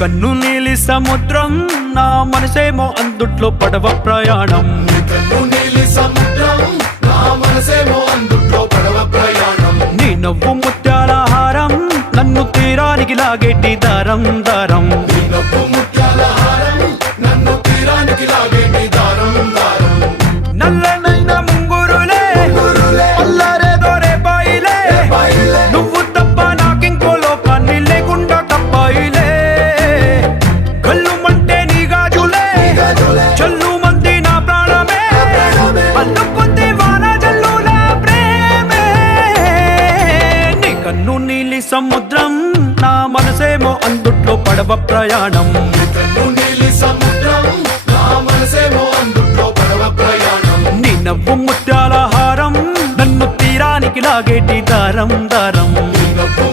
కన్ను నీలి సముద్రం నా మనసేమో అందుట్లో పడవ ప్రయాణం. కన్ను నీలి సముద్రం నా మనసేమో అందుట్లో పడవ ప్రయాణం. నీ నవ్వు ముత్యాల హారం నన్ను తీరానికి లాగేటి దారం దారం. నీ నవ్వు ముత్యాల హారం నన్ను తీరానికి లాగేటి దారం దారం. నల్లనైన ముంగురులే అల్లారేదో రేపాయిలే, నువ్వు తప్ప నాకింకో లోకాన్ని లేకుండా కప్పాయిలే. కళ్ళు మంటే నీ గాజులే చల్లు మంది నా ప్రాణమే, అల్లుకుంది వాన జల్లుల ప్రేమే. నీ కన్ను నీలి సముద్రం నా మనసేమో అందుట్లో పడవ ప్రయాణం. కన్ను నీలి సముద్రం నా మనసేమో అందుట్లో పడవ ప్రయాణం. నీ నవ్వు ముత్యాల హారం నన్ను తీరానికి లాగేటి దారం దారం. నీ నవ్వు